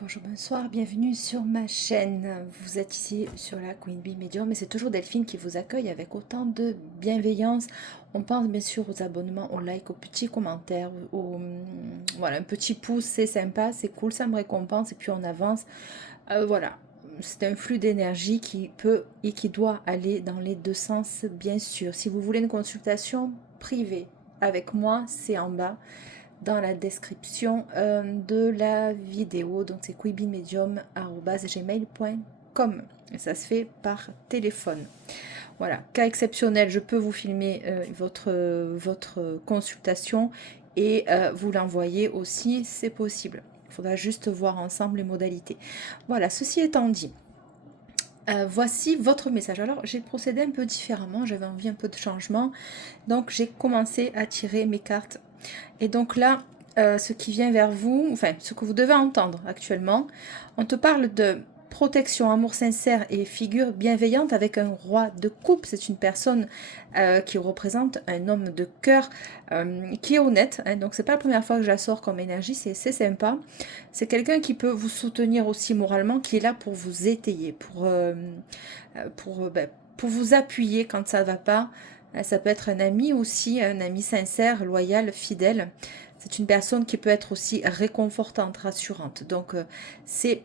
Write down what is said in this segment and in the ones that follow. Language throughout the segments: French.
Bonjour, bonsoir, bienvenue sur ma chaîne. Vous êtes ici sur la Queen Bee Medium et c'est toujours Delphine qui vous accueille avec autant de bienveillance. On pense bien sûr aux abonnements, aux likes, aux petits commentaires, voilà, un petit pouce, c'est sympa, c'est cool, ça me récompense et puis on avance. Voilà, c'est un flux d'énergie qui peut et qui doit aller dans les deux sens, bien sûr. Si vous voulez une consultation privée avec moi, c'est en bas dans la description de la vidéo. Donc c'est quibimedium@gmail.com et ça se fait par téléphone. Voilà, cas exceptionnel, je peux vous filmer votre consultation et vous l'envoyer aussi, c'est possible. Il faudra juste voir ensemble les modalités. Voilà, ceci étant dit, voici votre message. Alors, j'ai procédé un peu différemment, j'avais envie un peu de changement. Donc, j'ai commencé à tirer mes cartes. Et donc là, ce qui vient vers vous, enfin, ce que vous devez entendre actuellement, on te parle de protection, amour sincère et figure bienveillante avec un roi de coupe. C'est une personne qui représente un homme de cœur qui est honnête. Hein, donc, c'est pas la première fois que je la sors comme énergie, c'est sympa. C'est quelqu'un qui peut vous soutenir aussi moralement, qui est là pour vous étayer, pour vous appuyer quand ça ne va pas. Ça peut être un ami aussi, un ami sincère, loyal, fidèle. C'est une personne qui peut être aussi réconfortante, rassurante. Donc, c'est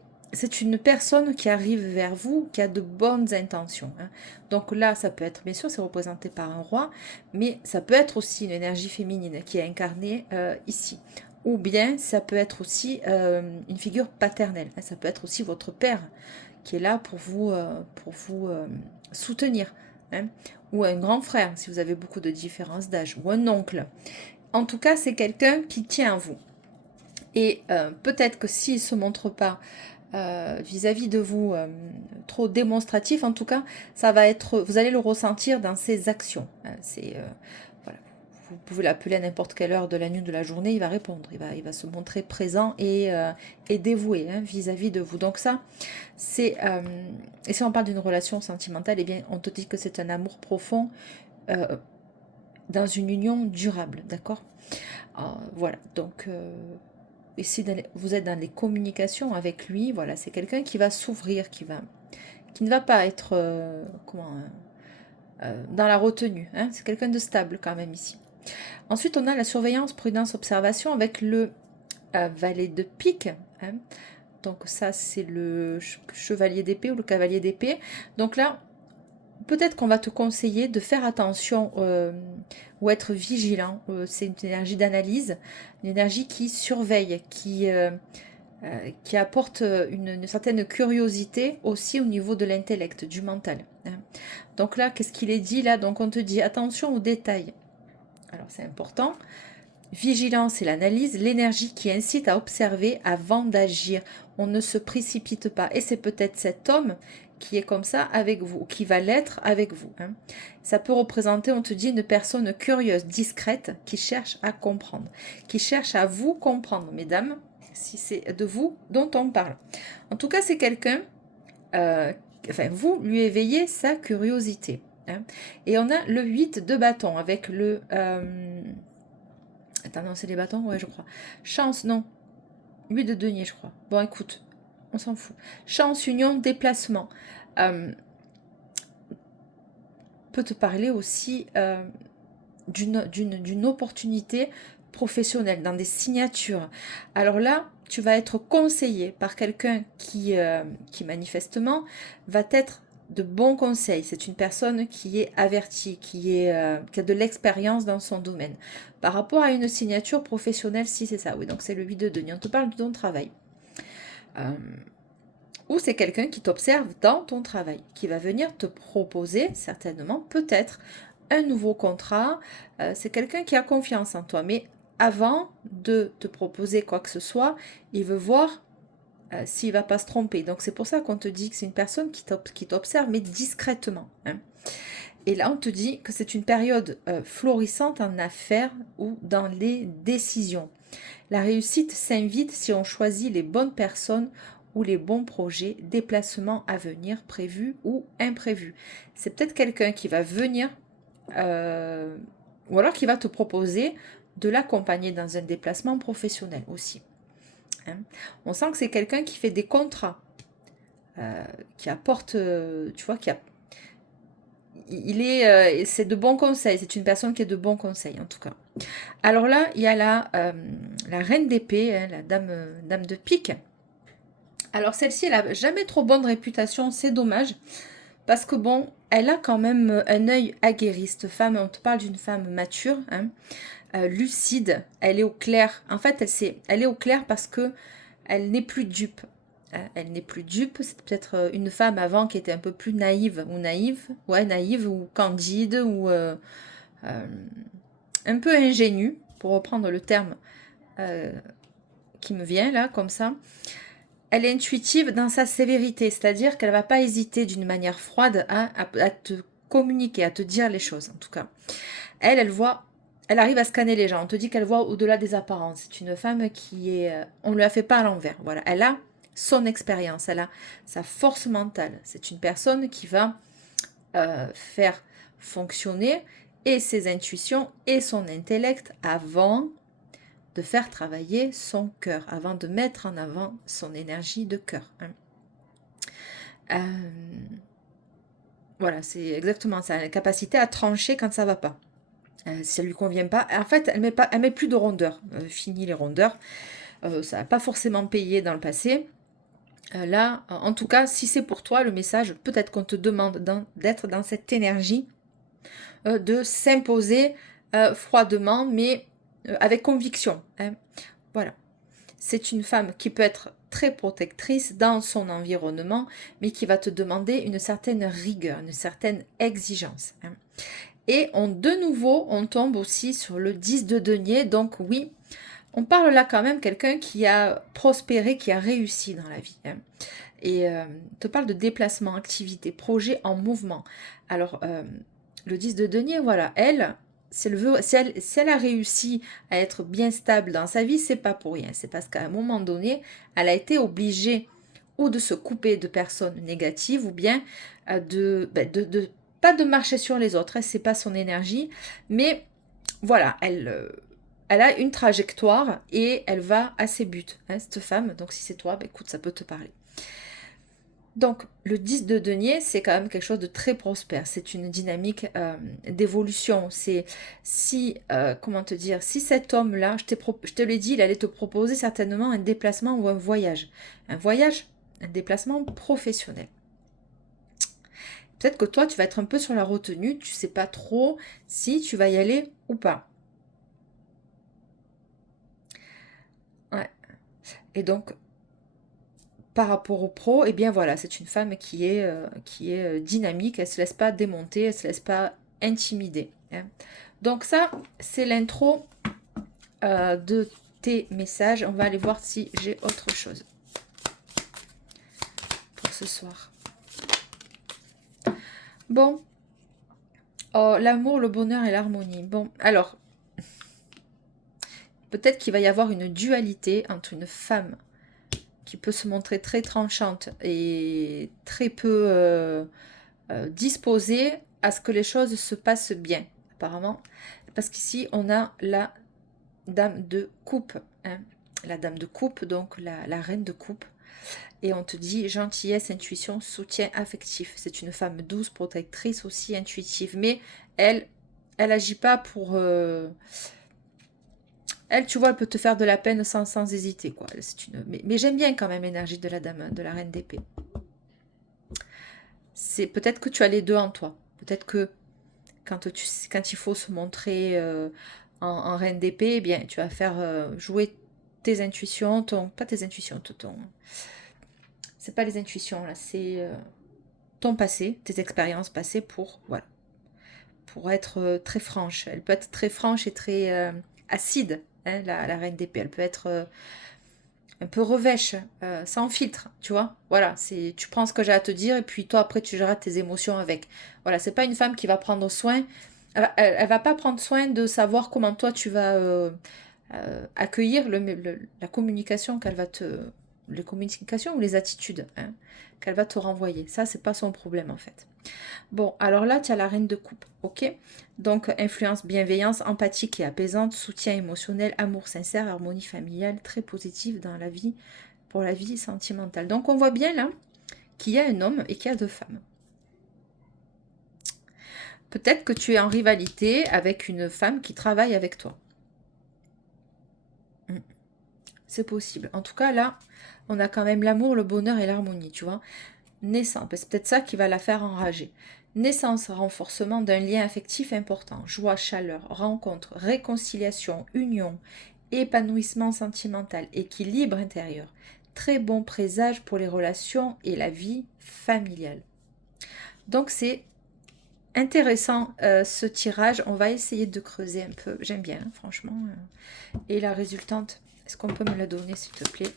une personne qui arrive vers vous, qui a de bonnes intentions. Hein. Donc là, ça peut être, bien sûr, c'est représenté par un roi, mais ça peut être aussi une énergie féminine qui est incarnée ici. Ou bien, ça peut être aussi une figure paternelle. Hein. Ça peut être aussi votre père qui est là pour vous soutenir. Hein. Ou un grand frère, si vous avez beaucoup de différence d'âge, ou un oncle. En tout cas, c'est quelqu'un qui tient à vous. Et peut-être que s'il ne se montre pas vis-à-vis de vous trop démonstratif, en tout cas, ça va être, vous allez le ressentir dans ses actions. Hein. Voilà. Vous pouvez l'appeler à n'importe quelle heure de la nuit ou de la journée, il va répondre, il va se montrer présent et dévoué hein, vis-à-vis de vous. Donc ça, c'est et si on parle d'une relation sentimentale, eh bien, on te dit que c'est un amour profond euh, dans une union durable, d'accord. Voilà, donc et si vous êtes dans les communications avec lui, voilà, c'est quelqu'un qui va s'ouvrir, qui ne va pas être dans la retenue. Hein, c'est quelqu'un de stable quand même ici. Ensuite, on a la surveillance, prudence, observation avec le valet de pique. Hein. Donc ça, c'est le chevalier d'épée ou le cavalier d'épée. Donc là, peut-être qu'on va te conseiller de faire attention ou être vigilant. C'est une énergie d'analyse, une énergie qui surveille, qui apporte une certaine curiosité aussi au niveau de l'intellect, du mental. Hein. Donc là, qu'est-ce qu'il est dit là? Donc on te dit attention aux détails. Alors c'est important. Vigilance et l'analyse, l'énergie qui incite à observer avant d'agir. On ne se précipite pas. Et c'est peut-être cet homme qui est comme ça avec vous, qui va l'être avec vous. Hein. Ça peut représenter, on te dit, une personne curieuse, discrète, qui cherche à comprendre, qui cherche à vous comprendre, mesdames, si c'est de vous dont on parle. En tout cas, c'est quelqu'un, enfin, vous lui éveillez sa curiosité. Hein. Et on a le 8 de bâton avec le... Attends, non, c'est les bâtons, ouais, je crois. Chance, non. 8 de denier, je crois. Bon, écoute, on s'en fout. Chance, union, déplacement. Peut te parler aussi d'une opportunité professionnelle, dans des signatures. Alors là, tu vas être conseillé par quelqu'un qui manifestement va être de bons conseils. C'est une personne qui est avertie, qui a de l'expérience dans son domaine. Par rapport à une signature professionnelle, si c'est ça, oui, donc c'est le 8 de denier. On te parle de ton travail. Ou c'est quelqu'un qui t'observe dans ton travail, qui va venir te proposer, certainement, peut-être, un nouveau contrat. C'est quelqu'un qui a confiance en toi. Mais avant de te proposer quoi que ce soit, il veut voir s'il ne va pas se tromper. Donc c'est pour ça qu'on te dit que c'est une personne qui t'observe, mais discrètement. Hein. Et là, on te dit que c'est une période florissante en affaires ou dans les décisions. La réussite s'invite si on choisit les bonnes personnes ou les bons projets, déplacements à venir, prévus ou imprévus. C'est peut-être quelqu'un qui va venir ou alors qui va te proposer de l'accompagner dans un déplacement professionnel aussi. hein. On sent que c'est quelqu'un qui fait des contrats, qui apporte, tu vois, c'est de bons conseils, c'est une personne qui est de bons conseils en tout cas. Alors là, il y a la reine d'épée, hein, la dame de pique. Alors celle-ci, elle n'a jamais trop bonne réputation, c'est dommage, parce que bon, elle a quand même un œil aguerri, cette femme, on te parle d'une femme mature, hein, lucide, elle est au clair. En fait, elle est au clair parce que elle n'est plus dupe. Elle n'est plus dupe, c'est peut-être une femme avant qui était un peu plus naïve, ouais, naïve ou candide, ou un peu ingénue, pour reprendre le terme qui me vient là, comme ça. Elle est intuitive dans sa sévérité, c'est-à-dire qu'elle ne va pas hésiter d'une manière froide à te communiquer, à te dire les choses en tout cas. Elle voit, elle arrive à scanner les gens, on te dit qu'elle voit au-delà des apparences. C'est une femme qui est, on ne lui a fait pas à l'envers, voilà. Elle a son expérience, elle a sa force mentale. C'est une personne qui va faire fonctionner et ses intuitions et son intellect avant de faire travailler son cœur, avant de mettre en avant son énergie de cœur. Voilà, c'est exactement ça, la capacité à trancher quand ça va pas. Si ça lui convient pas, en fait, elle met plus de rondeur. Fini les rondeurs. Ça n'a pas forcément payé dans le passé. Là, en tout cas, si c'est pour toi le message, peut-être qu'on te demande d'être dans cette énergie, de s'imposer froidement, mais avec conviction. Hein. Voilà. C'est une femme qui peut être très protectrice dans son environnement, mais qui va te demander une certaine rigueur, une certaine exigence. Hein. Et de nouveau, on tombe aussi sur le 10 de denier. Donc oui, on parle là quand même quelqu'un qui a prospéré, qui a réussi dans la vie. Hein. Et te parle de déplacement, activité, projet en mouvement. Alors, le 10 de denier, voilà, elle, si elle a réussi à être bien stable dans sa vie, c'est pas pour rien. C'est parce qu'à un moment donné, elle a été obligée ou de se couper de personnes négatives, ou bien pas de marcher sur les autres, hein, c'est pas son énergie, mais voilà, elle a une trajectoire et elle va à ses buts, hein, cette femme. Donc si c'est toi, écoute, ça peut te parler. Donc le 10 de denier, c'est quand même quelque chose de très prospère, c'est une dynamique d'évolution. C'est comment te dire, si cet homme-là, je te l'ai dit, il allait te proposer certainement un déplacement ou un voyage, un déplacement professionnel. Peut-être que toi, tu vas être un peu sur la retenue, tu ne sais pas trop si tu vas y aller ou pas. Ouais. Et donc, par rapport au pro, eh bien voilà, c'est une femme qui est dynamique, elle ne se laisse pas démonter, elle ne se laisse pas intimider. Hein. Donc ça, c'est l'intro de tes messages. On va aller voir si j'ai autre chose pour ce soir. Bon. Oh, l'amour, le bonheur et l'harmonie. Bon, alors, peut-être qu'il va y avoir une dualité entre une femme qui peut se montrer très tranchante et très peu disposée à ce que les choses se passent bien, apparemment. Parce qu'ici, on a la dame de coupe. Hein. La dame de coupe, donc la reine de coupe. Et on te dit gentillesse, intuition, soutien affectif. C'est une femme douce, protectrice aussi, intuitive. Mais elle agit pas pour... Elle, tu vois, elle peut te faire de la peine sans hésiter, quoi. Mais j'aime bien quand même l'énergie de la dame, de la reine d'épée. C'est peut-être que tu as les deux en toi. Peut-être que quand il faut se montrer en reine d'épée, eh bien, tu vas faire jouer tes intuitions, pas tes intuitions, c'est pas les intuitions là, c'est ton passé, tes expériences passées pour être très franche. Elle peut être très franche et très acide, hein, la reine d'épée. Elle peut être un peu revêche, sans filtre, tu vois. Voilà, tu prends ce que j'ai à te dire et puis toi après tu géreras tes émotions avec. Voilà, c'est pas une femme qui va prendre soin. Elle va pas prendre soin de savoir comment toi tu vas accueillir la communication qu'elle va te les communications ou les attitudes hein, qu'elle va te renvoyer. Ça, c'est pas son problème en fait. Bon, alors là, tu as la reine de coupe, ok? Donc, influence, bienveillance, empathique et apaisante, soutien émotionnel, amour sincère, harmonie familiale, très positive dans la vie, pour la vie sentimentale. Donc, on voit bien là qu'il y a un homme et qu'il y a deux femmes. Peut-être que tu es en rivalité avec une femme qui travaille avec toi. C'est possible. En tout cas, là, on a quand même l'amour, le bonheur et l'harmonie, tu vois. Naissance, c'est peut-être ça qui va la faire enrager. Naissance, renforcement d'un lien affectif important, joie, chaleur, rencontre, réconciliation, union, épanouissement sentimental, équilibre intérieur. Très bon présage pour les relations et la vie familiale. Donc c'est intéressant ce tirage. On va essayer de creuser un peu. J'aime bien, hein, franchement. Et la résultante, est-ce qu'on peut me la donner, s'il te plaît?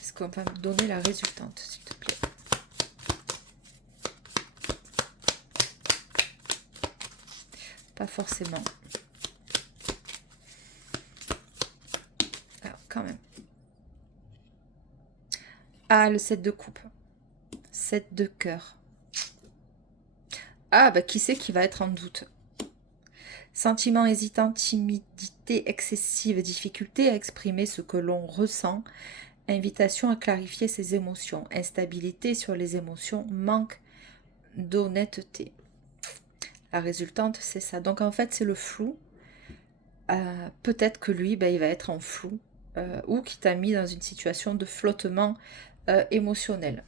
Est-ce qu'on va me donner la résultante, s'il te plaît? Pas forcément. Alors, quand même. Ah, le 7 de coupe. 7 de cœur. Ah, bah qui c'est qui va être en doute? Sentiment hésitant, timidité excessive, difficulté à exprimer ce que l'on ressent, invitation à clarifier ses émotions, instabilité sur les émotions, manque d'honnêteté. La résultante, c'est ça. Donc en fait, c'est le flou. Peut-être que lui, il va être en flou ou qui t'a mis dans une situation de flottement émotionnel.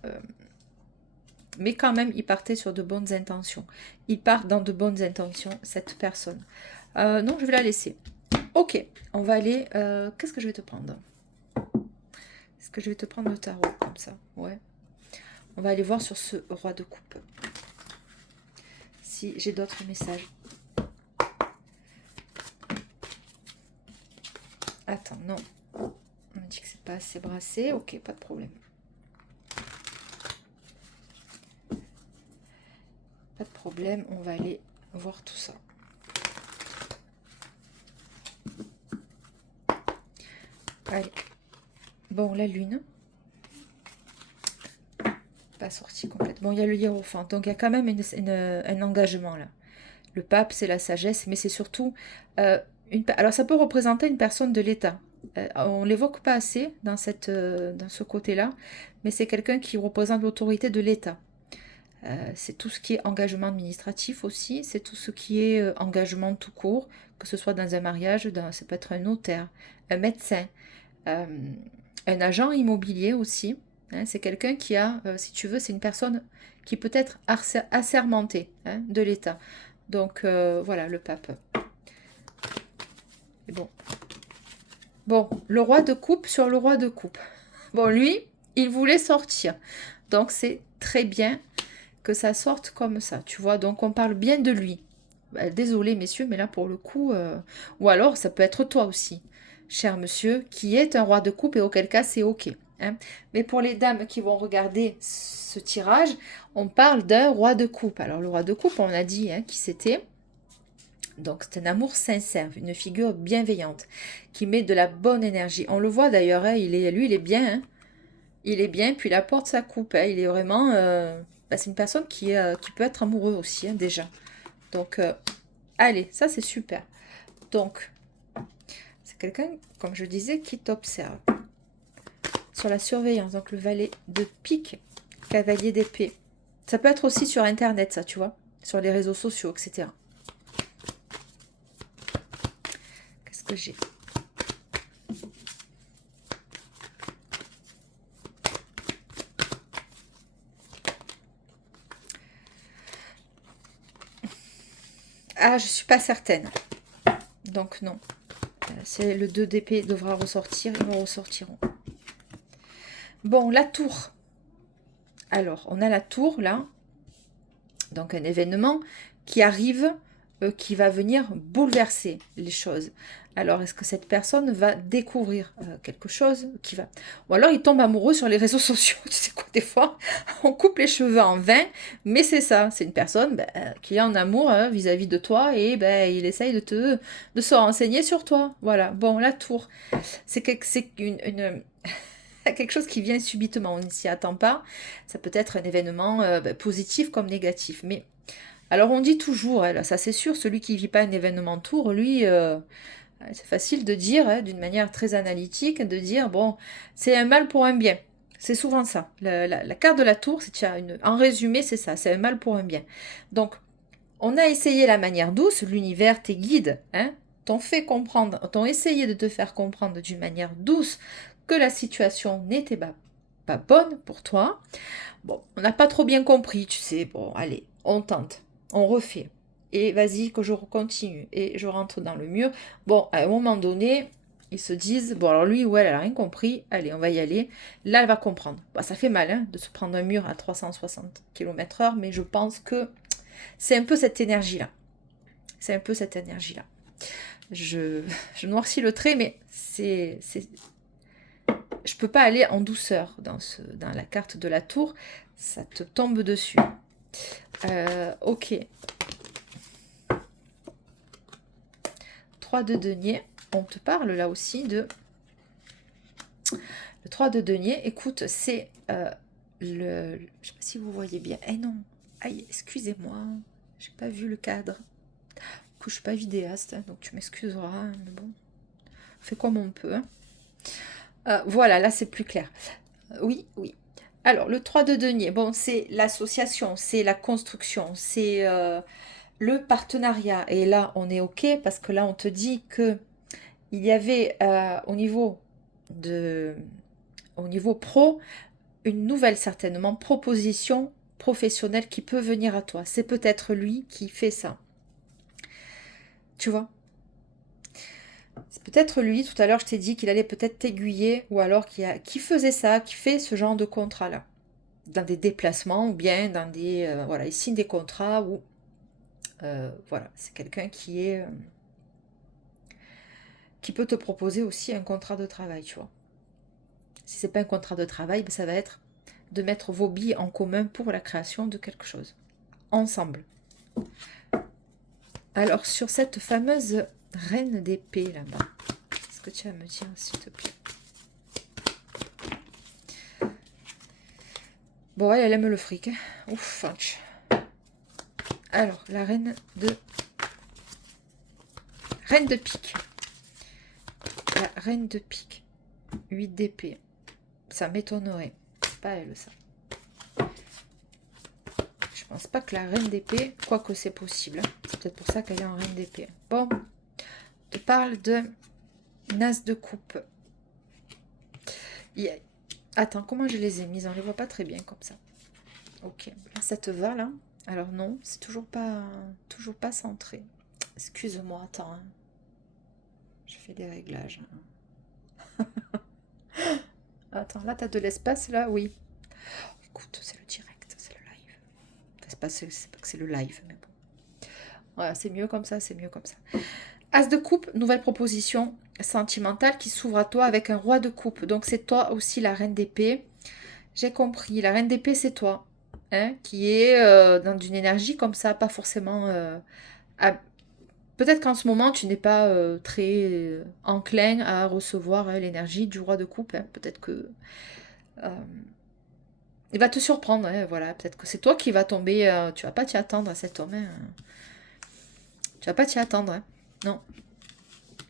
Mais quand même, il partait sur de bonnes intentions. Il part dans de bonnes intentions, cette personne. Non, je vais la laisser. Ok, on va aller... Qu'est-ce que je vais te prendre? Est-ce que je vais te prendre le tarot comme ça? Ouais. On va aller voir sur ce roi de coupe. Si j'ai d'autres messages. Attends, non. On me dit que c'est pas assez brassé. Ok, pas de problème. Pas de problème, on va aller voir tout ça. Allez. Bon, la lune. Pas sorti complètement. Il y a le hiérophante. Donc, il y a quand même un engagement là. Le pape, c'est la sagesse, mais c'est surtout... alors, ça peut représenter une personne de l'État. On ne l'évoque pas assez dans ce côté-là, mais c'est quelqu'un qui représente l'autorité de l'État. C'est tout ce qui est engagement administratif aussi, c'est tout ce qui est engagement tout court, que ce soit dans un mariage, ça peut être un notaire, un médecin, un agent immobilier aussi. Hein, c'est quelqu'un qui a, si tu veux, c'est une personne qui peut être assermentée hein, de l'État. Donc voilà, le pape. Et bon, le roi de coupe sur le roi de coupe. Bon, lui, il voulait sortir. Donc c'est très bien que ça sorte comme ça, tu vois. Donc on parle bien de lui. Désolé messieurs, mais là pour le coup, ou alors ça peut être toi aussi, cher monsieur, qui est un roi de coupe et auquel cas c'est ok. Hein. Mais pour les dames qui vont regarder ce tirage, on parle d'un roi de coupe. Alors le roi de coupe, on a dit hein, qui c'était. Donc c'est un amour sincère, une figure bienveillante, qui met de la bonne énergie. On le voit d'ailleurs, hein, lui il est bien. Hein. Il est bien, puis il apporte sa coupe. Hein. Il est vraiment... c'est une personne qui peut être amoureux aussi, hein, déjà. Donc, allez, ça c'est super. Donc, c'est quelqu'un, comme je disais, qui t'observe. Sur la surveillance, donc le valet de pique, cavalier d'épée. Ça peut être aussi sur Internet, ça, tu vois. Sur les réseaux sociaux, etc. Qu'est-ce que j'ai ? Ah, je suis pas certaine. Donc non. C'est le 2 d'épée devra ressortir. Ils me ressortiront. Bon, la tour. Alors, on a la tour, là. Donc, un événement qui arrive, qui va venir bouleverser les choses. Alors, est-ce que cette personne va découvrir quelque chose qui va... Ou alors, il tombe amoureux sur les réseaux sociaux. Tu sais quoi, des fois, on coupe les cheveux en 20, mais c'est ça. C'est une personne qui est en amour vis-à-vis de toi et il essaye de se renseigner sur toi. Voilà. Bon, la tour, c'est quelque chose qui vient subitement. On ne s'y attend pas. Ça peut être un événement positif comme négatif. Mais alors, on dit toujours, ça c'est sûr, celui qui ne vit pas un événement tour, lui... c'est facile de dire, d'une manière très analytique, de dire, bon, c'est un mal pour un bien. C'est souvent ça. La carte de la tour, en résumé, c'est ça, c'est un mal pour un bien. Donc, on a essayé la manière douce, l'univers, tes guides, t'ont essayé de te faire comprendre d'une manière douce que la situation n'était pas bonne pour toi. Bon, on n'a pas trop bien compris, tu sais, bon, allez, on tente, on refait et vas-y que je continue et je rentre dans le mur. Bon, à un moment donné, ils se disent, bon alors lui ou elle a rien compris, allez on va y aller. Là elle va comprendre. Bah, ça fait mal de se prendre un mur à 360 km/h, mais je pense que c'est un peu cette énergie-là. C'est un peu cette énergie-là. Je noircis le trait, mais je peux pas aller en douceur dans la carte de la tour, ça te tombe dessus. Ok. 3 de denier, on te parle là aussi de... Le 3 de denier, écoute, c'est je sais pas si vous voyez bien. Eh non, aïe, excusez-moi, j'ai pas vu le cadre. Du coup, je suis pas vidéaste, donc tu m'excuseras, mais bon, on fait comme on peut. Voilà, là c'est plus clair. Oui, oui. Alors, le 3 de denier, bon, c'est l'association, c'est la construction, c'est le partenariat. Et là, on est OK, parce que là, on te dit que il y avait au niveau pro, une nouvelle certainement proposition professionnelle qui peut venir à toi. C'est peut-être lui qui fait ça. Tu vois? C'est peut-être lui, tout à l'heure je t'ai dit qu'il allait peut-être t'aiguiller, ou alors qui faisait ça, qui fait ce genre de contrat-là. Dans des déplacements, ou bien dans des... voilà, il signe des contrats, ou... voilà, c'est quelqu'un qui peut te proposer aussi un contrat de travail, tu vois. Si c'est pas un contrat de travail, ça va être de mettre vos billes en commun pour la création de quelque chose. Ensemble. Alors, sur cette fameuse reine d'épée là-bas, qu'est-ce que tu vas me dire, s'il te plaît? Bon, elle aime le fric. Ouf, alors, la reine de pique. La reine de pique. 8 d'épée. Ça m'étonnerait. C'est pas elle, ça. Je pense pas que la reine d'épée, quoique c'est possible. C'est peut-être pour ça qu'elle est en reine d'épée. Bon, je te parle de Nas de coupe. Attends, comment je les ai mises? On les voit pas très bien comme ça. Ok, là, ça te va là? Alors non, c'est toujours pas centré. Excuse-moi, attends. Je fais des réglages. Attends, là, tu as de l'espace, là? Oui. Écoute, c'est le direct, c'est le live. C'est pas que c'est le live, mais bon. Voilà, c'est mieux comme ça, c'est mieux comme ça. As de coupe, nouvelle proposition sentimentale qui s'ouvre à toi avec un roi de coupe. Donc, c'est toi aussi la reine d'épée. J'ai compris. La reine d'épée, c'est toi. Qui est dans une énergie comme ça, pas forcément... Peut-être qu'en ce moment, tu n'es pas très enclin à recevoir l'énergie du roi de coupe. Peut-être que... il va te surprendre, voilà. Peut-être que c'est toi qui vas tomber. Tu vas pas t'y attendre à cet homme. Tu vas pas t'y attendre. Non.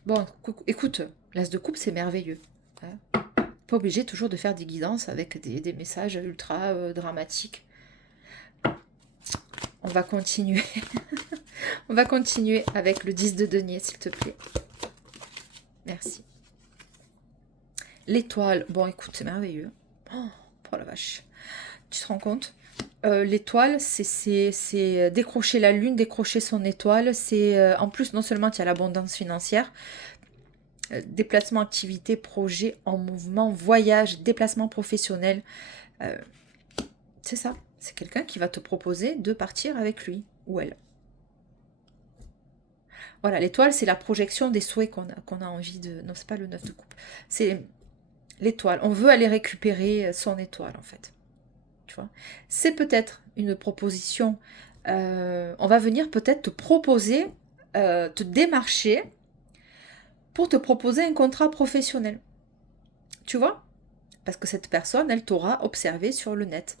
Bon, écoute, l'as de coupe, c'est merveilleux. Pas obligé toujours de faire des guidances avec des messages ultra dramatiques. On va continuer. On va continuer avec le 10 de denier, s'il te plaît. Merci. L'étoile. Bon, écoute, c'est merveilleux. Oh la vache. Tu te rends compte? L'étoile, c'est décrocher la lune, décrocher son étoile. C'est en plus, non seulement tu as l'abondance financière, déplacement, activité, projet en mouvement, voyage, déplacement professionnel. C'est ça. C'est quelqu'un qui va te proposer de partir avec lui ou elle. Voilà, l'étoile, c'est la projection des souhaits qu'on a envie de... Non, c'est pas le 9 de coupe. C'est l'étoile. On veut aller récupérer son étoile, en fait. Tu vois. C'est peut-être une proposition. On va venir peut-être te proposer, te démarcher pour te proposer un contrat professionnel. Tu vois? Parce que cette personne, elle t'aura observé sur le net.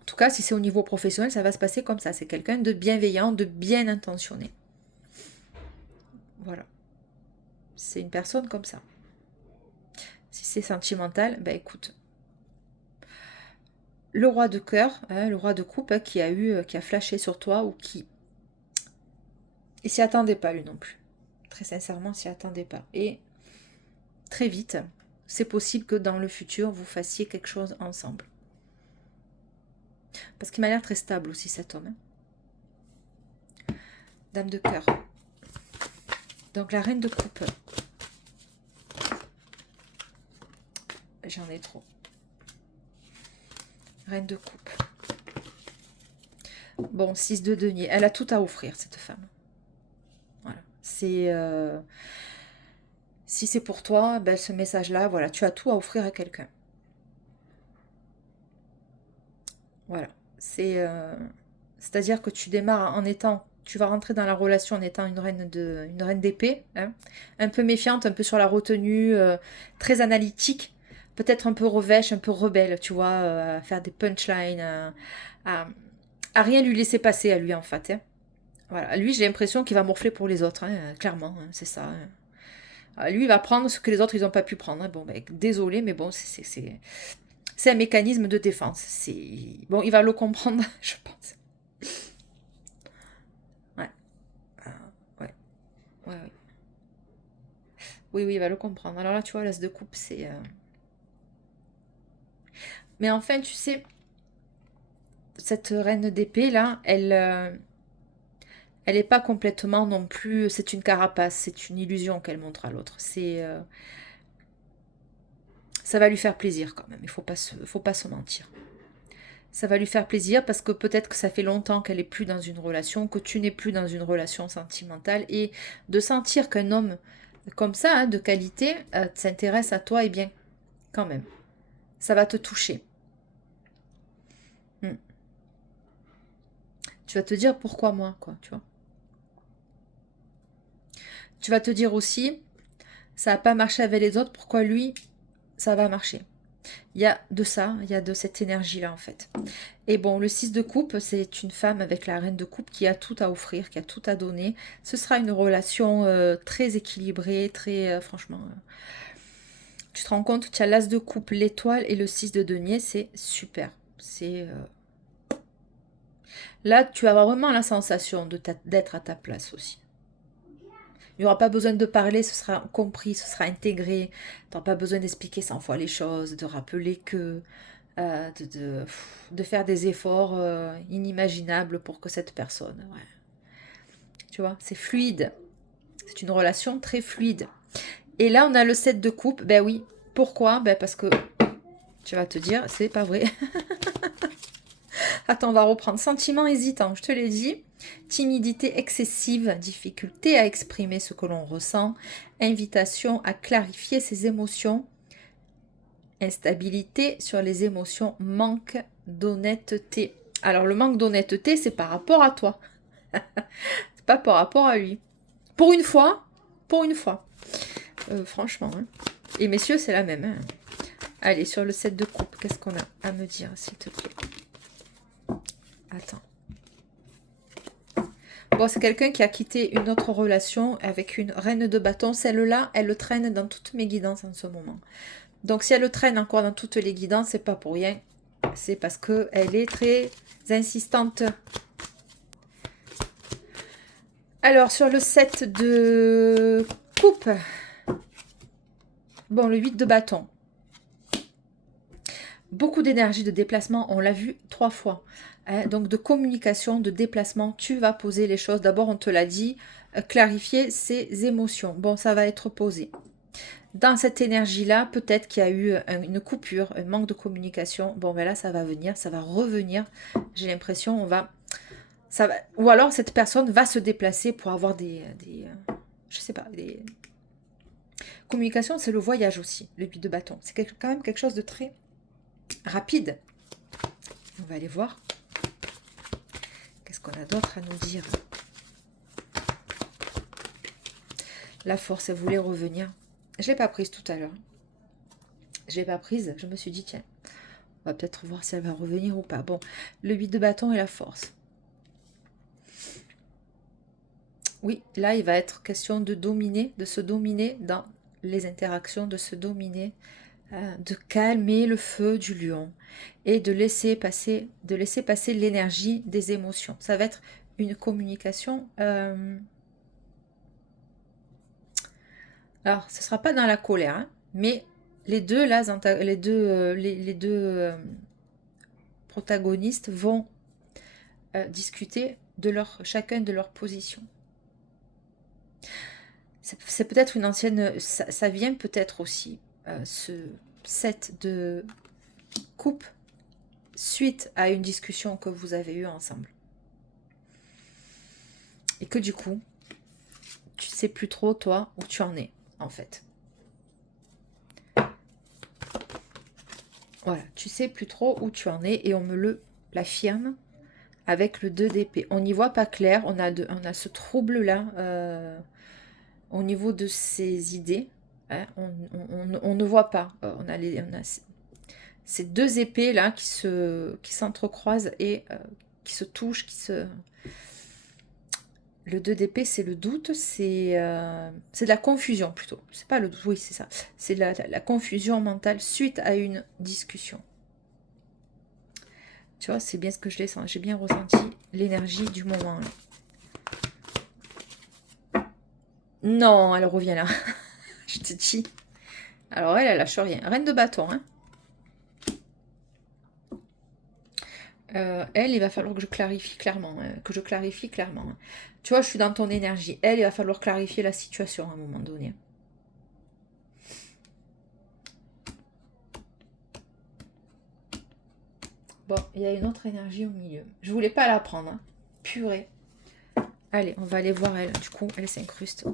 En tout cas, si c'est au niveau professionnel, ça va se passer comme ça. C'est quelqu'un de bienveillant, de bien intentionné. Voilà. C'est une personne comme ça. Si c'est sentimental, ben écoute. Le roi de cœur, hein, le roi de coupe, hein, qui a flashé sur toi ou qui... Il s'y attendait pas lui non plus. Très sincèrement, s'y attendait pas. Et très vite, c'est possible que dans le futur, vous fassiez quelque chose ensemble. Parce qu'il m'a l'air très stable aussi, cet homme. Hein. Dame de cœur. Donc la reine de coupe. J'en ai trop. Reine de coupe. Bon, 6 de denier. Elle a tout à offrir, cette femme. Voilà. C'est... Si c'est pour toi, ben, ce message-là, voilà, tu as tout à offrir à quelqu'un. Voilà. C'est-à-dire que tu démarres en étant... Tu vas rentrer dans la relation en étant une reine d'épée. Hein, un peu méfiante, un peu sur la retenue, très analytique. Peut-être un peu revêche, un peu rebelle, tu vois, à faire des punchlines, à rien lui laisser passer à lui, en fait. Hein. Voilà. Lui, j'ai l'impression qu'il va morfler pour les autres, hein, clairement, hein, c'est ça. Hein. Lui, il va prendre ce que les autres, ils n'ont pas pu prendre. Hein. Bon, ben, désolé, mais bon, c'est un mécanisme de défense. Bon, il va le comprendre, je pense. Ouais. Ouais. Ouais, ouais. Oui, oui, il va le comprendre. Alors là, tu vois, l'as de coupe, c'est... Mais enfin, tu sais, cette reine d'épée, là, elle n'est pas complètement non plus... C'est une carapace, c'est une illusion qu'elle montre à l'autre. Ça va lui faire plaisir quand même, il faut pas se mentir. Ça va lui faire plaisir parce que peut-être que ça fait longtemps qu'elle n'est plus dans une relation, que tu n'es plus dans une relation sentimentale. Et de sentir qu'un homme comme ça, hein, de qualité, s'intéresse à toi, eh bien, quand même, ça va te toucher. Hmm. Tu vas te dire pourquoi moi, quoi, tu vois. Tu vas te dire aussi, ça n'a pas marché avec les autres, pourquoi lui, ça va marcher. Il y a de ça, il y a de cette énergie-là, en fait. Et bon, le 6 de coupe, c'est une femme avec la reine de coupe qui a tout à offrir, qui a tout à donner. Ce sera une relation très équilibrée, très... franchement, tu te rends compte, tu as l'as de coupe, l'étoile et le 6 de denier, c'est super. Là, tu vas avoir vraiment la sensation d'être à ta place aussi. Il n'y aura pas besoin de parler, ce sera compris, ce sera intégré. Tu n'auras pas besoin d'expliquer 100 fois les choses, de rappeler que... de faire des efforts inimaginables pour que cette personne... Ouais. Tu vois, c'est fluide. C'est une relation très fluide. Et là, on a le 7 de coupe. Ben oui. Pourquoi? Ben parce que tu vas te dire, c'est pas vrai. Attends, on va reprendre. Sentiment hésitant, je te l'ai dit. Timidité excessive, difficulté à exprimer ce que l'on ressent, invitation à clarifier ses émotions, instabilité sur les émotions, manque d'honnêteté. Alors le manque d'honnêteté, c'est par rapport à toi. C'est pas par rapport à lui. Pour une fois, franchement. Hein. Et messieurs, c'est la même. Hein. Allez, sur le 7 de coupe, qu'est-ce qu'on a à me dire, s'il te plaît? Attends. Bon, c'est quelqu'un qui a quitté une autre relation avec une reine de bâton. Celle-là, elle le traîne dans toutes mes guidances en ce moment. Donc, si elle le traîne encore dans toutes les guidances, c'est pas pour rien. C'est parce qu'elle est très insistante. Alors, sur le 7 de coupe. Bon, le 8 de bâton. Beaucoup d'énergie de déplacement, on l'a vu 3 fois. Hein, donc de communication, de déplacement, tu vas poser les choses. D'abord, on te l'a dit, clarifier ses émotions. Bon, ça va être posé. Dans cette énergie-là, peut-être qu'il y a eu une coupure, un manque de communication. Bon, ben là, ça va venir, ça va revenir. J'ai l'impression, Ou alors cette personne va se déplacer pour avoir je sais pas, des communications. C'est le voyage aussi, le 8 de bâton. C'est quand même quelque chose de très rapide. On va aller voir. Qu'est-ce qu'on a d'autre à nous dire? La force, elle voulait revenir. Je ne l'ai pas prise tout à l'heure. Je ne l'ai pas prise. Je me suis dit, tiens, on va peut-être voir si elle va revenir ou pas. Bon, le 8 de bâton et la force. Oui, là, il va être question de dominer, de se dominer dans les interactions, de se dominer, de calmer le feu du lion et de laisser passer l'énergie des émotions. Ça va être une communication. Alors, ce ne sera pas dans la colère, hein, mais les deux, là, les deux protagonistes vont discuter de chacun de leur position. C'est peut-être une ancienne... Ça vient peut-être aussi, ce set de coupe, suite à une discussion que vous avez eue ensemble. Et que du coup, tu sais plus trop, toi, où tu en es, en fait. Voilà, tu sais plus trop où tu en es et on me l'affirme avec le 2 d'épée. On n'y voit pas clair, on a ce trouble-là au niveau de ses idées. Hein, on ne voit pas. On a ces deux épées-là qui s'entrecroisent et qui se touchent, Le 2 d'épée, c'est le doute, c'est de la confusion plutôt. C'est pas le doute, oui, c'est ça. C'est la confusion mentale suite à une discussion. Tu vois, c'est bien ce que je sens. J'ai bien ressenti l'énergie du moment. Là. Non, elle revient là. Je te dis. Alors elle lâche rien. Reine de bâton, hein. Elle, il va falloir que je clarifie clairement. Hein. Tu vois, je suis dans ton énergie. Elle, il va falloir clarifier la situation à un moment donné. Bon, il y a une autre énergie au milieu. Je voulais pas la prendre. Hein. Purée. Allez, on va aller voir elle. Du coup, elle s'incruste.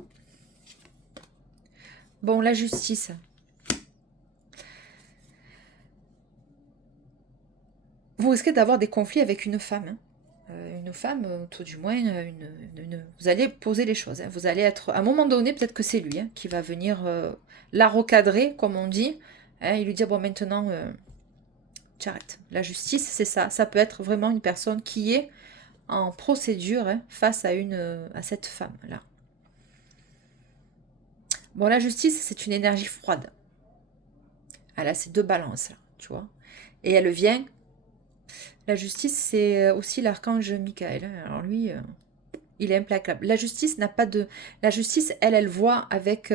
Bon, la justice. Vous risquez d'avoir des conflits avec une femme. Hein. Une femme, tout du moins, vous allez poser les choses. Hein. Vous allez être, à un moment donné, peut-être que c'est lui hein, qui va venir la recadrer, comme on dit, hein, et lui dire, bon, maintenant, tu arrêtes. La justice, c'est ça. Ça peut être vraiment une personne qui est en procédure hein, face à cette femme-là. Bon, la justice, c'est une énergie froide. Elle a ces deux balances, là, tu vois. Et elle vient... La justice, c'est aussi l'archange Michael. Hein. Alors lui, il est implacable. La justice n'a pas de... La justice, elle voit avec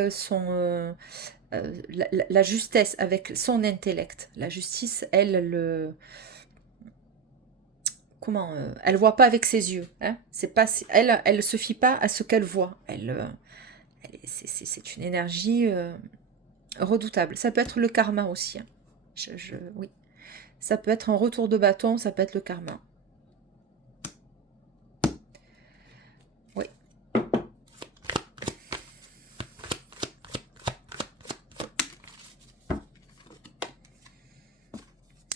la justesse, avec son intellect. La justice, comment elle voit pas avec ses yeux. Hein. C'est pas, elle se fie pas à ce qu'elle voit. C'est une énergie redoutable. Ça peut être le karma aussi. Hein. Oui. Ça peut être un retour de bâton, ça peut être le karma. Oui.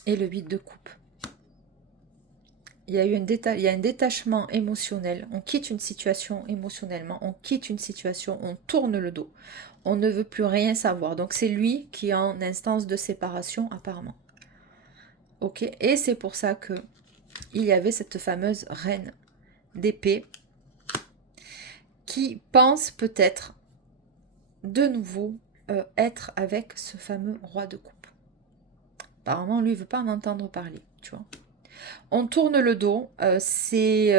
Et le 8 de coupe. Il y a un détachement émotionnel. On quitte une situation émotionnellement. On quitte une situation, on tourne le dos. On ne veut plus rien savoir. Donc c'est lui qui est en instance de séparation apparemment. Ok. Et c'est pour ça que il y avait cette fameuse reine d'épée qui pense peut-être de nouveau être avec ce fameux roi de coupe. Apparemment, lui, il ne veut pas en entendre parler, tu vois. On tourne le dos, c'est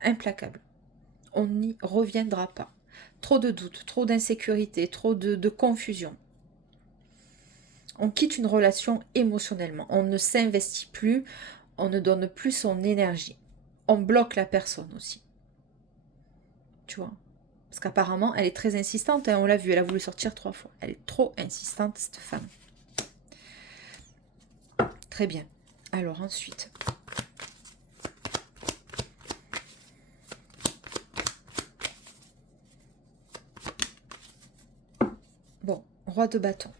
implacable. On n'y reviendra pas. Trop de doutes, trop d'insécurité, trop de confusion. On quitte une relation émotionnellement. On ne s'investit plus, on ne donne plus son énergie. On bloque la personne aussi. Tu vois. Parce qu'apparemment, elle est très insistante. Hein, on l'a vu, elle a voulu sortir 3 fois. Elle est trop insistante, cette femme. Très bien. Alors ensuite, Roi de bâton.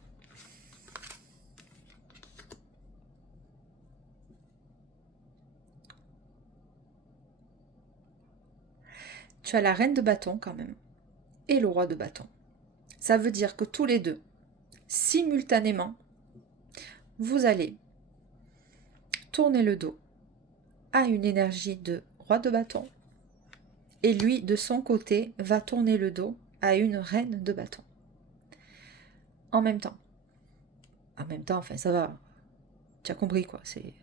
Tu as la reine de bâton quand même. Et le roi de bâton. Ça veut dire que tous les deux, simultanément, vous allez tourner le dos à une énergie de roi de bâton. Et lui, de son côté, va tourner le dos à une reine de bâton. En même temps. En même temps, enfin, ça va. Tu as compris quoi, c'est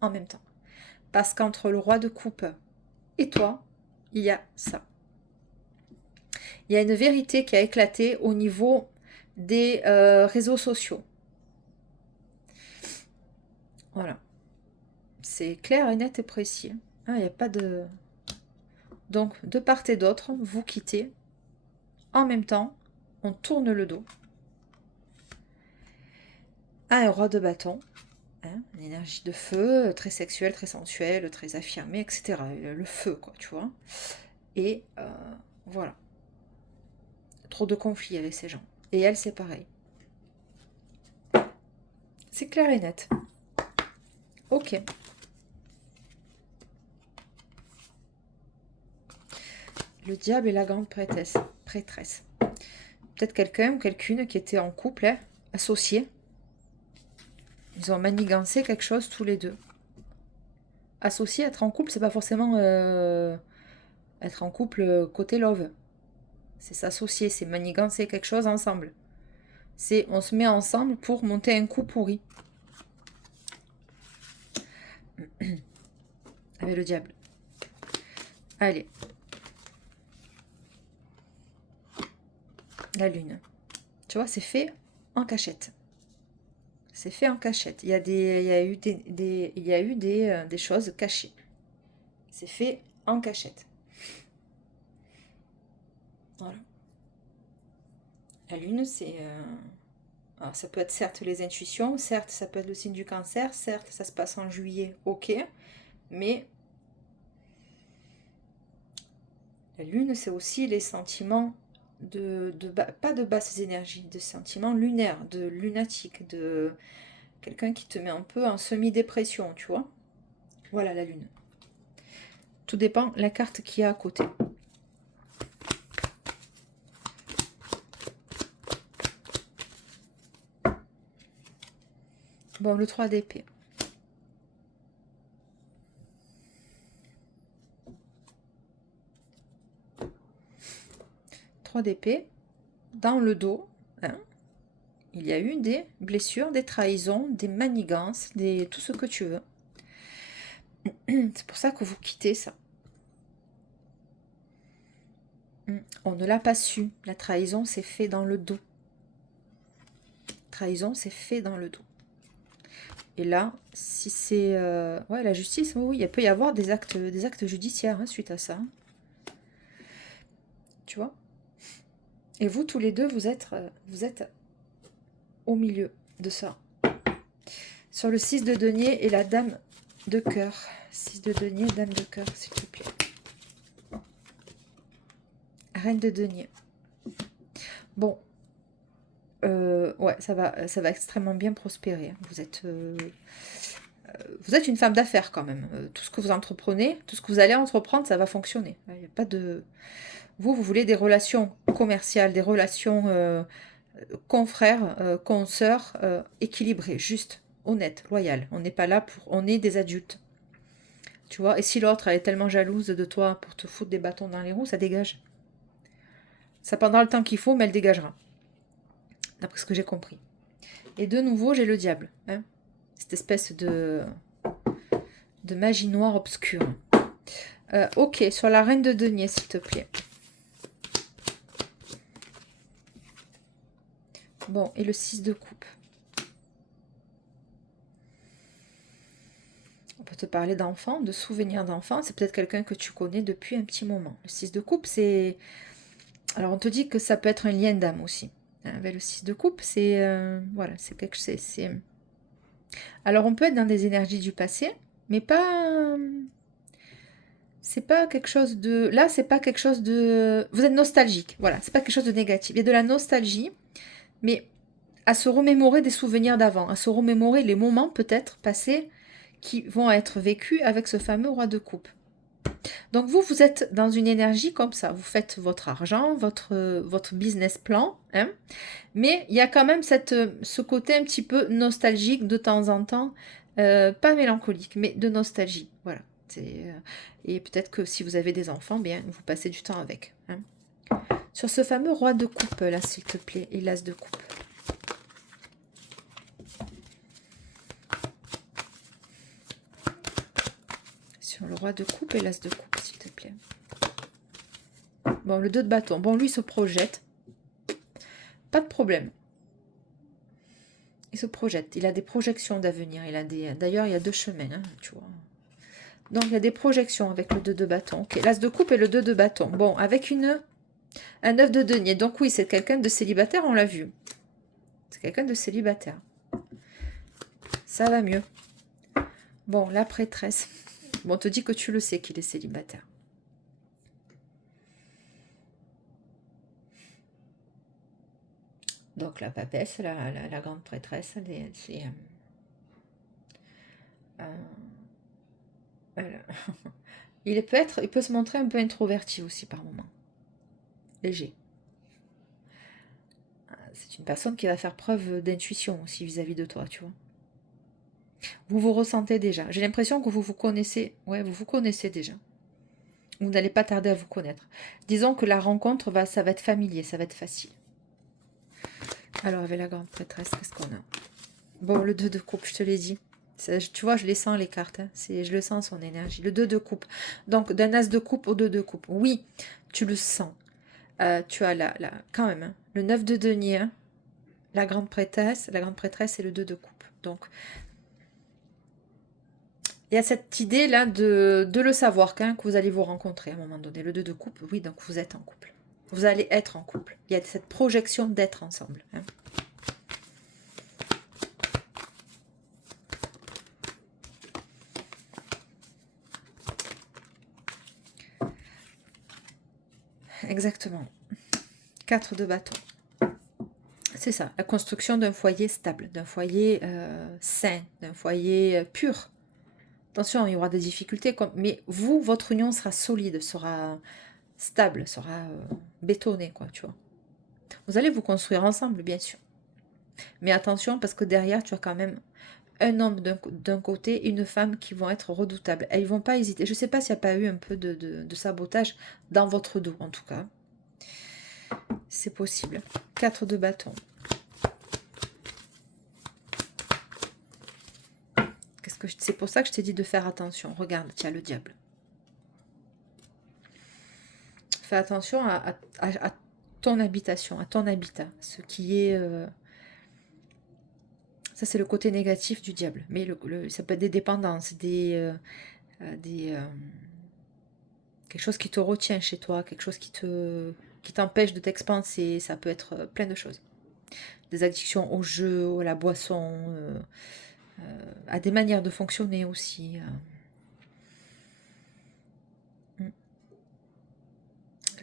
en même temps. Parce qu'entre le roi de coupe et toi, il y a ça. Il y a une vérité qui a éclaté au niveau des réseaux sociaux. Voilà. C'est clair et net et précis. Il n'y a pas de... Donc, de part et d'autre, vous quittez. En même temps, on tourne le dos à un roi de bâton. Une énergie de feu, très sexuelle, très sensuelle, très affirmée, etc. Le feu, quoi, tu vois. Et voilà. Trop de conflits avec ces gens. Et elle, c'est pareil. C'est clair et net. Ok. Le diable et la grande prêtresse. Peut-être quelqu'un ou quelqu'une qui était en couple, hein, associé. Ils ont manigancé quelque chose tous les deux. Associé, être en couple, c'est pas forcément être en couple côté love. C'est s'associer, c'est manigancer quelque chose ensemble. C'est on se met ensemble pour monter un coup pourri. Avec le diable. Allez. La lune. Tu vois, c'est fait en cachette. C'est fait en cachette. Il y a eu des choses cachées. C'est fait en cachette. Voilà. La lune, c'est... Alors, ça peut être certes les intuitions, certes ça peut être le signe du cancer, certes ça se passe en juillet, ok. Mais la lune, c'est aussi les sentiments pas de basses énergies, de sentiments lunaires, de lunatique, de quelqu'un qui te met un peu en semi-dépression, tu vois. Voilà la lune. Tout dépend la carte qu'il y a à côté. Bon, le 3 d'épée. D'épée, dans le dos, hein, il y a eu des blessures, des trahisons, des manigances, tout ce que tu veux. C'est pour ça que vous quittez ça. On ne l'a pas su. La trahison, c'est fait dans le dos. Trahison, c'est fait dans le dos. Et là, si c'est... ouais, la justice, oui, il peut y avoir des actes judiciaires hein, suite à ça. Tu vois? Et vous, tous les deux, vous êtes au milieu de ça. Sur le 6 de denier et la dame de cœur. 6 de denier, dame de cœur, s'il te plaît. Reine de denier. Bon. Ouais, ça va extrêmement bien prospérer. Vous êtes une femme d'affaires quand même. Tout ce que vous entreprenez, tout ce que vous allez entreprendre, ça va fonctionner. Il n'y a pas de... Vous voulez des relations commerciales, des relations confrères, consoeurs, équilibrées, justes, honnêtes, loyales. On n'est pas là pour... On est des adultes. Tu vois, et si l'autre elle est tellement jalouse de toi pour te foutre des bâtons dans les roues, ça dégage. Ça prendra le temps qu'il faut, mais elle dégagera. D'après ce que j'ai compris. Et de nouveau, j'ai le diable. Hein, cette espèce de magie noire obscure. Ok, sur la reine de denier, s'il te plaît. Bon, et le 6 de coupe. On peut te parler d'enfants, de souvenirs d'enfants. C'est peut-être quelqu'un que tu connais depuis un petit moment. Le 6 de coupe, c'est... Alors, on te dit que ça peut être un lien d'âme aussi. Avec le 6 de coupe, c'est... voilà, c'est quelque chose... Alors, on peut être dans des énergies du passé, mais pas... c'est pas quelque chose de... Là, c'est pas quelque chose de... Vous êtes nostalgique, voilà. C'est pas quelque chose de négatif. Il y a de la nostalgie, mais à se remémorer des souvenirs d'avant, à se remémorer les moments peut-être passés qui vont être vécus avec ce fameux roi de coupe. Donc vous êtes dans une énergie comme ça, vous faites votre argent, votre business plan, hein, mais il y a quand même ce côté un petit peu nostalgique de temps en temps, pas mélancolique, mais de nostalgie, voilà. Et peut-être que si vous avez des enfants, bien, vous passez du temps avec. Hein. Sur ce fameux roi de coupe, là, s'il te plaît, et l'as de coupe. Sur le roi de coupe et l'as de coupe, s'il te plaît. Bon, le 2 de bâton. Bon, lui, il se projette. Pas de problème. Il se projette. Il a des projections d'avenir. D'ailleurs, il y a 2 chemins, hein, tu vois. Donc, il y a des projections avec le 2 de bâton. Ok, l'as de coupe et le 2 de bâton. Bon, avec un 9 de denier. Donc, oui, c'est quelqu'un de célibataire, on l'a vu. C'est quelqu'un de célibataire. Ça va mieux. Bon, la prêtresse. Bon, on te dit que tu le sais qu'il est célibataire. Donc, la papesse, la grande prêtresse, c'est... voilà. Il peut se montrer un peu introverti aussi par moment. Léger. C'est une personne qui va faire preuve d'intuition aussi vis-à-vis de toi, tu vois. Vous vous ressentez déjà. J'ai l'impression que vous vous connaissez. Ouais, vous vous connaissez déjà. Vous n'allez pas tarder à vous connaître. Disons que la rencontre, ça va être familier, ça va être facile. Alors, avec la grande prêtresse, qu'est-ce qu'on a? Bon, le 2 de coupe, je te l'ai dit. Tu vois, je les sens, les cartes. Hein. Je le sens, son énergie. Le 2 de coupe. Donc, d'un as de coupe au 2 de coupe. Oui, tu le sens. Tu as quand même, hein, le 9 de denier, hein, la grande prêtresse et le 2 de coupe. Donc, il y a cette idée-là de le savoir, que vous allez vous rencontrer à un moment donné. Le 2 de coupe, oui, donc vous êtes en couple. Vous allez être en couple. Il y a cette projection d'être ensemble. Hein. Exactement. 4 de bâton. C'est ça, la construction d'un foyer stable, d'un foyer sain, d'un foyer pur. Attention, il y aura des difficultés, mais vous, votre union sera solide, sera stable, sera bétonnée, quoi, tu vois. Vous allez vous construire ensemble, bien sûr. Mais attention, parce que derrière, tu as quand même un homme d'un côté, une femme qui vont être redoutables. Elles ne vont pas hésiter. Je ne sais pas s'il n'y a pas eu un peu de sabotage dans votre dos, en tout cas. C'est possible. 4 de bâton. C'est pour ça que je t'ai dit de faire attention. Regarde, tiens, le diable. Fais attention à ton habitation, à ton habitat. Ce qui est... ça, c'est le côté négatif du diable. Mais ça peut être des dépendances, quelque chose qui te retient chez toi, quelque chose qui t'empêche de t'expanser. Ça peut être plein de choses. Des addictions au jeu, à la boisson, à des manières de fonctionner aussi.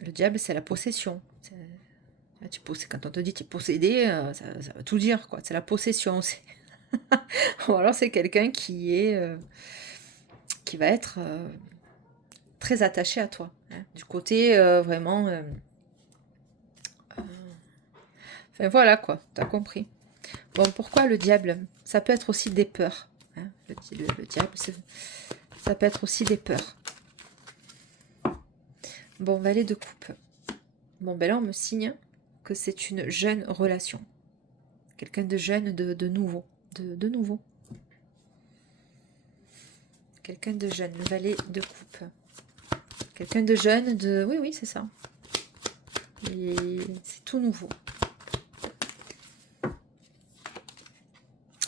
Le diable, c'est la possession. Quand on te dit tu es possédé, ça veut tout dire, quoi. C'est la possession. Ou alors c'est quelqu'un qui va être très attaché à toi. Hein. Du côté vraiment... enfin voilà, quoi. T'as compris. Bon, pourquoi le diable? Ça peut être aussi des peurs. Hein. Le diable, ça peut être aussi des peurs. Bon, valet de coupe. Bon, ben là, on me signe que c'est une jeune relation. Quelqu'un de jeune, de nouveau. De nouveau. Quelqu'un de jeune, le valet de coupe. Quelqu'un de jeune, oui, oui, c'est ça. C'est tout nouveau.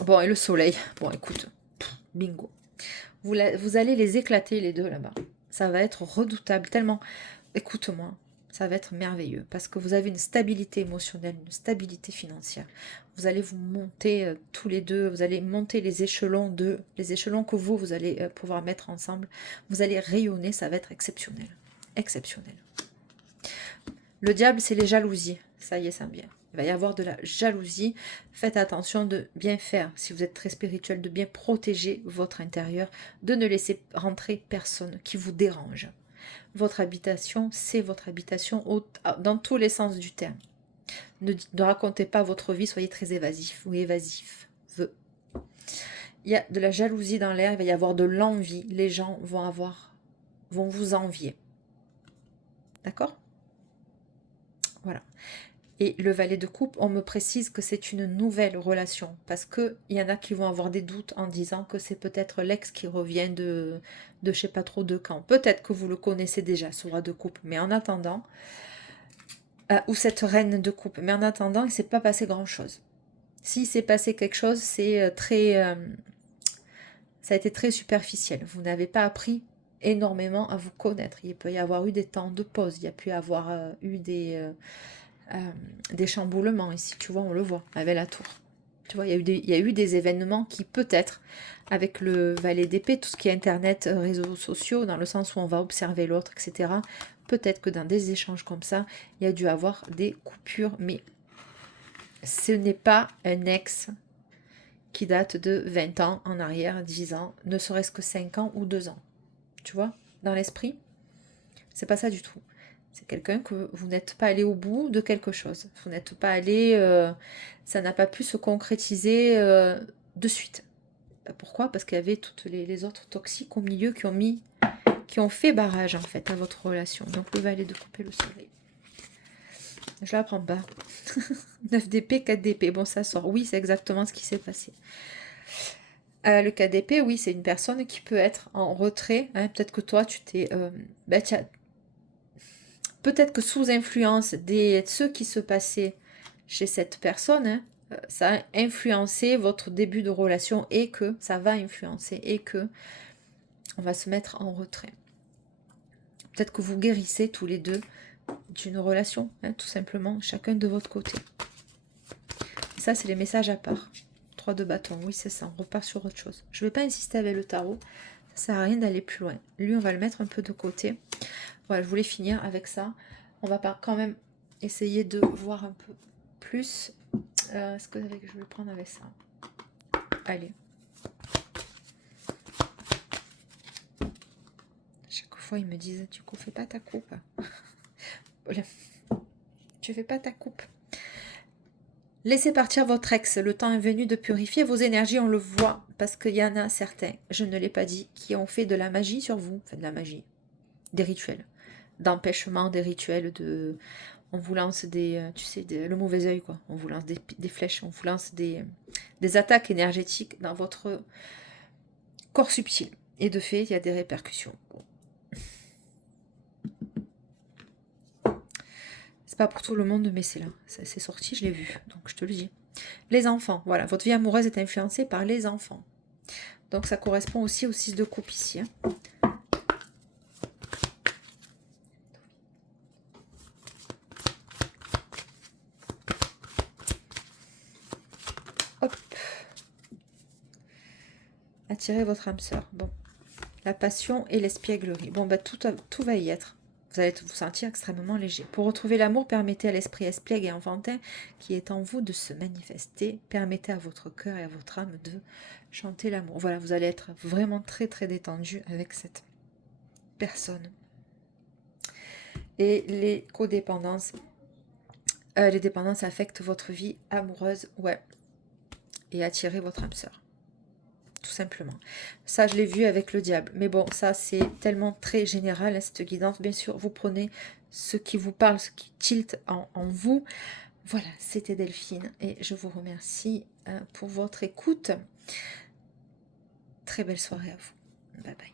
Bon, et le soleil. Bon, écoute, bingo. Vous allez les éclater, les deux, là-bas. Ça va être redoutable, tellement... Écoute-moi, ça va être merveilleux. Parce que vous avez une stabilité émotionnelle, une stabilité financière. Vous allez vous monter tous les deux. Vous allez monter les échelons que vous allez pouvoir mettre ensemble. Vous allez rayonner, ça va être exceptionnel. Exceptionnel. Le diable, c'est les jalousies. ça y est, ça vient. Il va y avoir de la jalousie. Faites attention de bien faire, si vous êtes très spirituel, de bien protéger votre intérieur, de ne laisser rentrer personne qui vous dérange. Votre habitation, c'est votre habitation dans tous les sens du terme. Ne racontez pas votre vie, soyez très évasif ou évasif. Il y a de la jalousie dans l'air, il va y avoir de l'envie. Les gens vont vous envier. D'accord? Voilà. Et le valet de coupe, on me précise que c'est une nouvelle relation. Parce qu'il y en a qui vont avoir des doutes en disant que c'est peut-être l'ex qui revient de je sais pas trop de quand. Peut-être que vous le connaissez déjà, ce roi de coupe. Mais en attendant, ou cette reine de coupe. Mais en attendant, il ne s'est pas passé grand-chose. S'il s'est passé quelque chose, c'est ça a été très superficiel. Vous n'avez pas appris énormément à vous connaître. Il peut y avoir eu des temps de pause. Il y a pu avoir eu des chamboulements ici. Tu vois, on le voit avec la tour. Tu vois, il y a eu des événements qui peut-être, avec le valet d'épée, tout ce qui est internet, réseaux sociaux, dans le sens où on va observer l'autre, etc. Peut-être que dans des échanges comme ça, il y a dû avoir des coupures, mais ce n'est pas un ex qui date de 20 ans en arrière, 10 ans, ne serait-ce que 5 ans ou 2 ans. Tu vois, dans l'esprit, c'est pas ça du tout. C'est quelqu'un que vous n'êtes pas allé au bout de quelque chose. Vous n'êtes pas allé... ça n'a pas pu se concrétiser de suite. Pourquoi? Parce qu'il y avait toutes les autres toxiques au milieu qui ont fait barrage en fait à votre relation. Donc le valet de coupe et le soleil. Je la prends pas. 9 d'épée, 4 d'épée. Bon, ça sort. Oui, c'est exactement ce qui s'est passé. Le 4 d'épée, oui, c'est une personne qui peut être en retrait. Hein. Peut-être que toi, tu t'es... peut-être que sous influence de ce qui se passait chez cette personne, hein, ça a influencé votre début de relation et que ça va influencer et que on va se mettre en retrait. Peut-être que vous guérissez tous les deux d'une relation, hein, tout simplement, chacun de votre côté. Ça, c'est les messages à part. 3 de bâton, oui, c'est ça, on repart sur autre chose. Je ne vais pas insister avec le tarot, ça sert à rien d'aller plus loin. Lui, on va le mettre un peu de côté. Voilà, je voulais finir avec ça. On va pas quand même essayer de voir un peu plus. Est-ce que je vais le prendre avec ça? Allez. Chaque fois, ils me disent, du coup, fais pas ta coupe. Voilà. Tu fais pas ta coupe. Laissez partir votre ex. Le temps est venu de purifier vos énergies. On le voit parce qu'il y en a certains, je ne l'ai pas dit, qui ont fait de la magie sur vous. Enfin, de la magie. Des rituels. D'empêchement, des rituels de... On vous lance des... tu sais, le mauvais œil, quoi. On vous lance des flèches. On vous lance des attaques énergétiques dans votre corps subtil. Et de fait, il y a des répercussions. C'est pas pour tout le monde, mais c'est là. C'est sorti, je l'ai vu. Donc, je te le dis. Les enfants, voilà. Votre vie amoureuse est influencée par les enfants. Donc, ça correspond aussi au 6 de coupe ici. Hein. Hop. Attirez votre âme sœur. Bon. La passion et l'espièglerie. Bon, bah, tout va y être. Vous allez vous sentir extrêmement léger. Pour retrouver l'amour, permettez à l'esprit espiègle et enfantin qui est en vous de se manifester. Permettez à votre cœur et à votre âme de chanter l'amour. Voilà, vous allez être vraiment très très détendu avec cette personne. Et les codépendances, les dépendances affectent votre vie amoureuse, ouais. Et attirez votre âme sœur. Tout simplement. Ça, je l'ai vu avec le diable. Mais bon, ça, c'est tellement très général, hein, cette guidance. Bien sûr, vous prenez ce qui vous parle, ce qui tilte en vous. Voilà, c'était Delphine. Et je vous remercie pour votre écoute. Très belle soirée à vous. Bye bye.